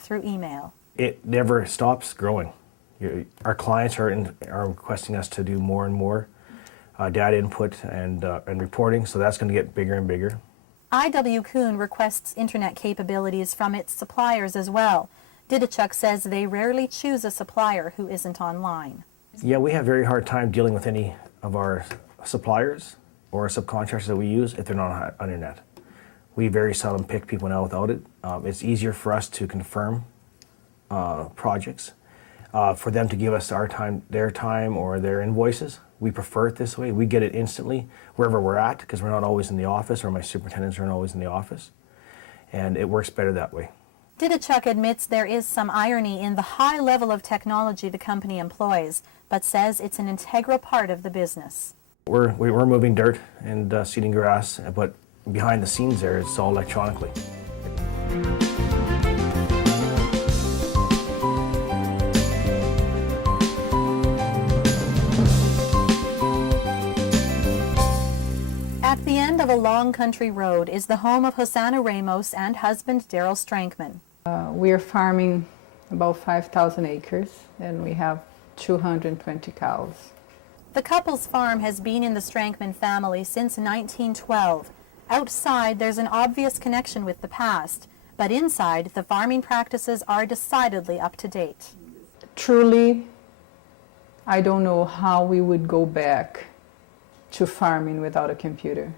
through email. It never stops growing. Our clients are requesting us to do more and more data input and reporting, so that's going to get bigger and bigger. CwoB requests internet capabilities from its suppliers as well. Didichuk says they rarely choose a supplier who isn't online. Yeah, we have a very hard time dealing with any of our suppliers or subcontractors that we use if they're not on internet. We very seldom pick people now without it. It's easier for us to confirm projects, for them to give us their time or their invoices. We prefer it this way. We get it instantly wherever we're at because we're not always in the office, or my superintendents aren't always in the office, and it works better that way. Didichuk admits there is some irony in the high level of technology the company employs, but says it's an integral part of the business. We're moving dirt and seeding grass, but behind the scenes there, it's all electronically. At the end of a long country road is the home of Hosanna Ramos and husband Daryl Strankman. We are farming about 5,000 acres and we have 220 cows. The couple's farm has been in the Strankman family since 1912. Outside, there's an obvious connection with the past, but inside, the farming practices are decidedly up to date. Truly, I don't know how we would go back to farming without a computer.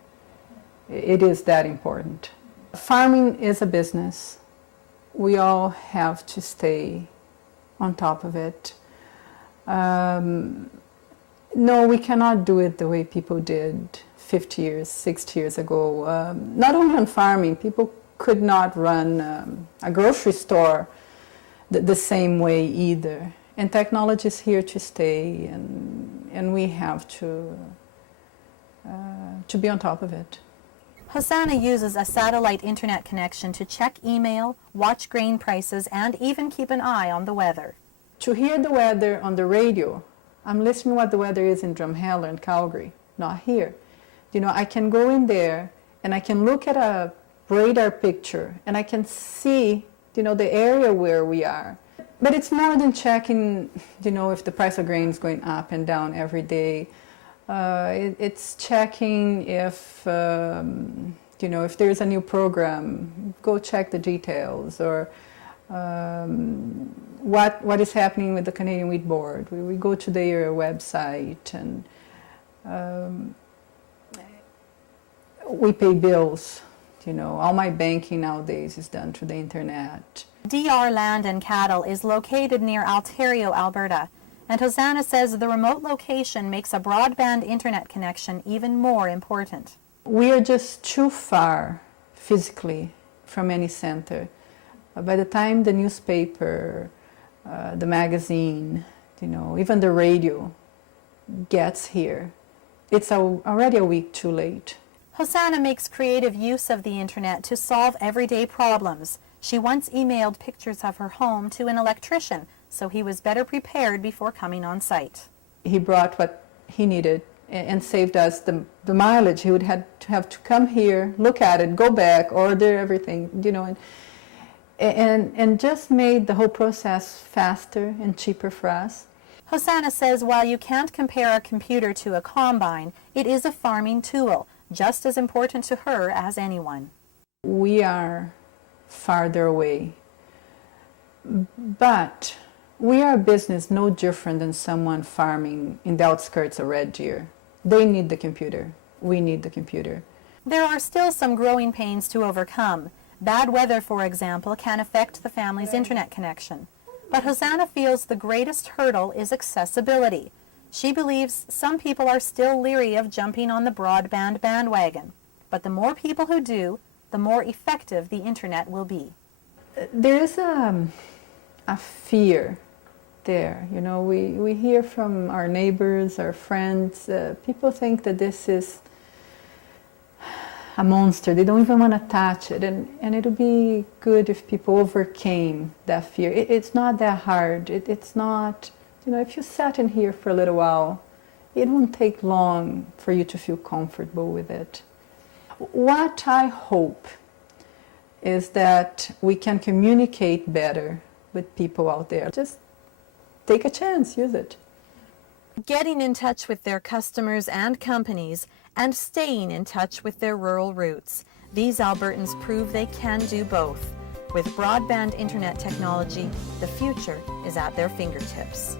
It is that important. Farming is a business. We all have to stay on top of it. No, we cannot do it the way people did 50 years, 60 years ago. Not only on farming, people could not run a grocery store the same way either. And technology is here to stay, and we have to be on top of it. Hosanna uses a satellite internet connection to check email, watch grain prices, and even keep an eye on the weather. To hear the weather on the radio, I'm listening what the weather is in Drumheller and Calgary, not here. You know, I can go in there and I can look at a radar picture and I can see, you know, the area where we are. But it's more than checking, you know, if the price of grain is going up and down every day. It's checking if, you know, if there's a new program, go check the details, or what is happening with the Canadian Wheat Board. We go to their website and we pay bills. You know, all my banking nowadays is done through the internet. DR Land and Cattle is located near Ontario, Alberta, and Hosanna says the remote location makes a broadband internet connection even more important. We are just too far physically from any center. By the time the newspaper, the magazine, you know, even the radio gets here, it's already a week too late. Hosanna makes creative use of the internet to solve everyday problems. She once emailed pictures of her home to an electrician, so he was better prepared before coming on site. He brought what he needed and saved us the mileage. He would have to come here, look at it, go back, order everything, you know, and just made the whole process faster and cheaper for us. Hosanna says while you can't compare a computer to a combine, it is a farming tool, just as important to her as anyone. We are farther away, but we are a business no different than someone farming in the outskirts of Red Deer. They need the computer. We need the computer. There are still some growing pains to overcome. Bad weather, for example, can affect the family's internet connection. But Hosanna feels the greatest hurdle is accessibility. She believes some people are still leery of jumping on the broadband bandwagon. But the more people who do, the more effective the internet will be. There is a fear there. You know, we hear from our neighbors, our friends, people think that this is a monster. They don't even want to touch it. And it would be good if people overcame that fear. It's not that hard. It's not, you know, if you sat in here for a little while, it won't take long for you to feel comfortable with it. What I hope is that we can communicate better with people out there. Just take a chance, use it. Getting in touch with their customers and companies, and staying in touch with their rural roots. These Albertans prove they can do both. With broadband internet technology, the future is at their fingertips.